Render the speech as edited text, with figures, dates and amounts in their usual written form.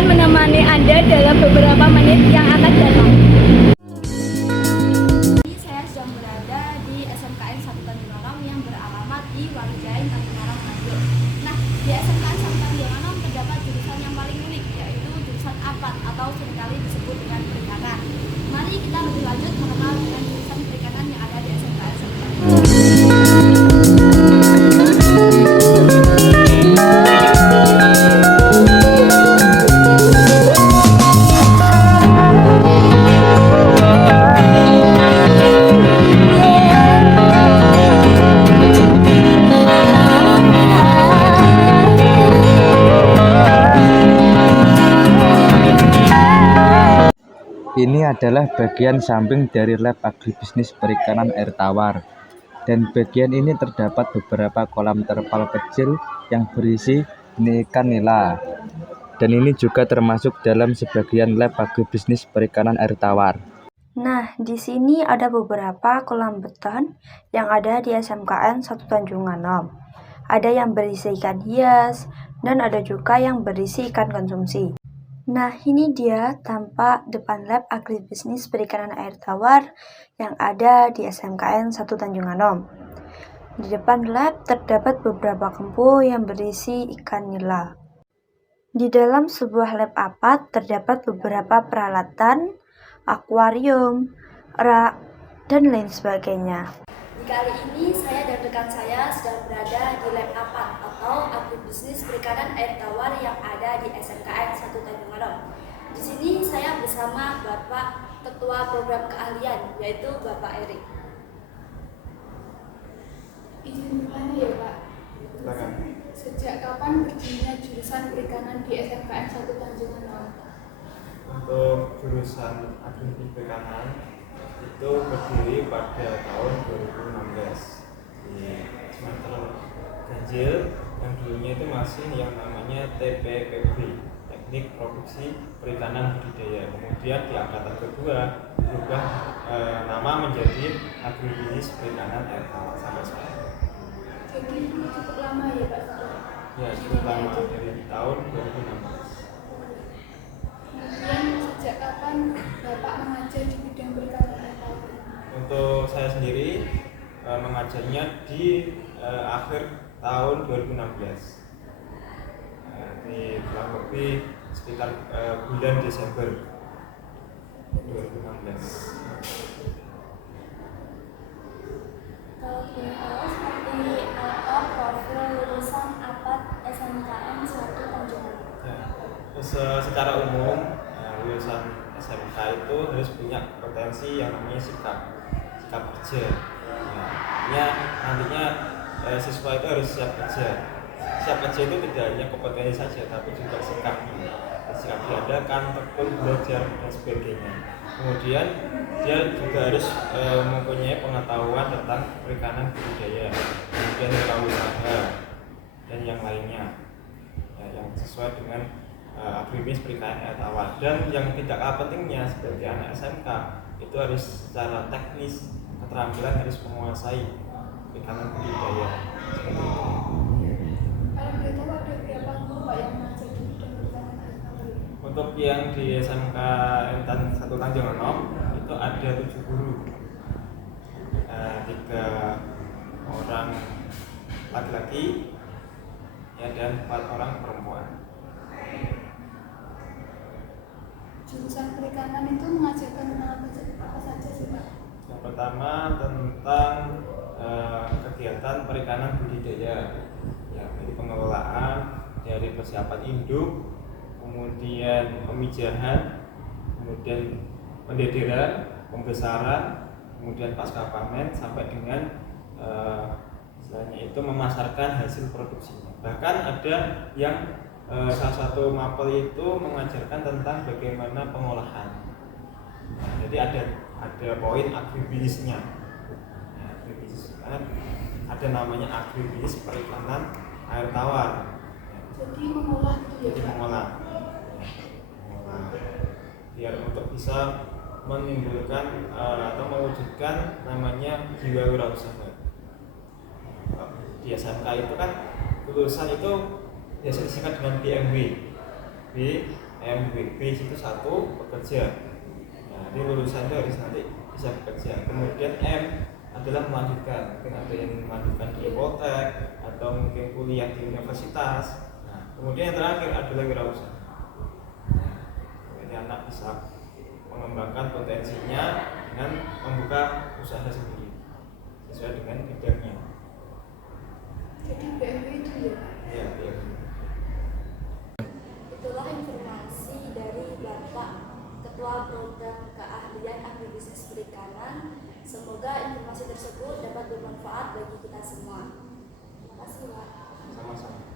akan menemani Anda dalam beberapa menit yang akan datang. Saya sedang berada di SMKN 1 Tanjung Anom yang beralamat di Walijain Tanjung Anom, Nganjuk. Nah, di SMKN 1 Tanjung Anom terdapat jurusan yang paling unik, yaitu jurusan APAT atau seringkali disebut dengan perikanan. Mari kita lebih lanjut mengenal dengan jurusan perikanan yang ada di SMKN 1 Tanjung Anom. Ini adalah bagian samping dari lab agribisnis perikanan air tawar, dan bagian ini terdapat beberapa kolam terpal kecil yang berisi benih ikan nila. Dan ini juga termasuk dalam sebagian lab agribisnis perikanan air tawar. Nah, di sini ada beberapa kolam beton yang ada di SMKN 1 Tanjung Anom. Ada yang berisi ikan hias dan ada juga yang berisi ikan konsumsi. Nah, ini dia tampak depan lab agribisnis perikanan air tawar yang ada di SMKN 1 Tanjung Anom. Di depan lab terdapat beberapa kempu yang berisi ikan nila. Di dalam sebuah lab APAT terdapat beberapa peralatan, akuarium, rak, dan lain sebagainya. Kali ini saya dan rekan saya sedang berada di lab APAT atau agribisnis perikanan air tawar yang ada di SMKN 1 Tanjung Anom. Di sini saya bersama Bapak Ketua Program Keahlian, yaitu Bapak Erik. Izin bertanya ya Pak, sejak kapan berdirinya jurusan perikanan di SMKN 1 Tanjung Anom? Untuk jurusan agribisnis perikanan itu berdiri pada tahun 2016 di semester ganjil yang dulunya itu masih yang namanya TPPB, Teknik Produksi Perikanan Budidaya. Kemudian di angkatan kedua berubah nama menjadi agribisnis perikanan air tawar sampai sekarang. Jadi cukup lama ya Pak? Ya, cukup lama dari tahun 2016. Kemudian sejak kapan Bapak mengajar di bidang perikanan air tawar? Untuk saya sendiri mengajarnya di akhir tahun 2016 di kurang lebih sekitar bulan Desember 2016. Kalau boleh tahu seperti apa profil lulusan APAT SMKN 1 Tanjung Anom? Secara umum lulusan SMK itu harus punya potensi yang namanya sikap kerja. Nantinya siswa itu harus siap kerja. Siap kerja itu tidak hanya kompetensi saja, tapi juga sikapnya. Sikap diadakan, tekun, belajar dan sebagainya. Kemudian dia juga harus mempunyai pengetahuan tentang perikanan budidaya, kemudian wirausaha dan yang lainnya, yang sesuai dengan agribisnis perikanan air tawar. Dan yang tidak kalah pentingnya sebagai anak SMK itu harus secara teknis keterampilan harus menguasai perikanan budidaya seperti itu. Kalau boleh tahu ada berapa guru Pak yang mengajar di bidang perikanan air tawar? Untuk yang di SMK 1 Tanjung Anom itu ada 7 guru, 3 orang laki-laki dan 4 orang perempuan. Jurusan perikanan itu mengajarkan tentang apa saja sih Pak? Yang pertama tentang kegiatan perikanan budidaya, ya, dari pengelolaan, dari persiapan induk, kemudian pemijahan, kemudian pendederan, pembesaran, kemudian pasca panen sampai dengan istilahnya itu memasarkan hasil produksinya. Bahkan ada yang salah satu mapel itu mengajarkan tentang bagaimana pengolahan. Jadi ada poin agribisnisnya. Agribisnis kan ada namanya agribisnis perikanan air tawar. Jadi mengolah itu ya Jadi Pak? mengolah. Biar untuk bisa menimbulkan atau mewujudkan namanya jiwa wirausaha. Di SMK itu kan lulusan itu biasa disingkat dengan BMW, B MBB itu satu bekerja. Nah, di lulusan itu harus nanti bisa bekerja. Kemudian M adalah melanjutkan, mungkin ada yang melanjutkan di Poltek atau mungkin kuliah di universitas. Nah, kemudian yang terakhir adalah wirausaha. Jadi anak bisa mengembangkan potensinya dengan membuka usaha sendiri sesuai dengan bidangnya. Jadi BMB itu ya. Ya, BMB. Itulah informasi dari Bapak Ketua Program Keahlian Agribisnis Perikanan. Semoga informasi tersebut dapat bermanfaat bagi kita semua. Terima kasih, Pak. Sama-sama.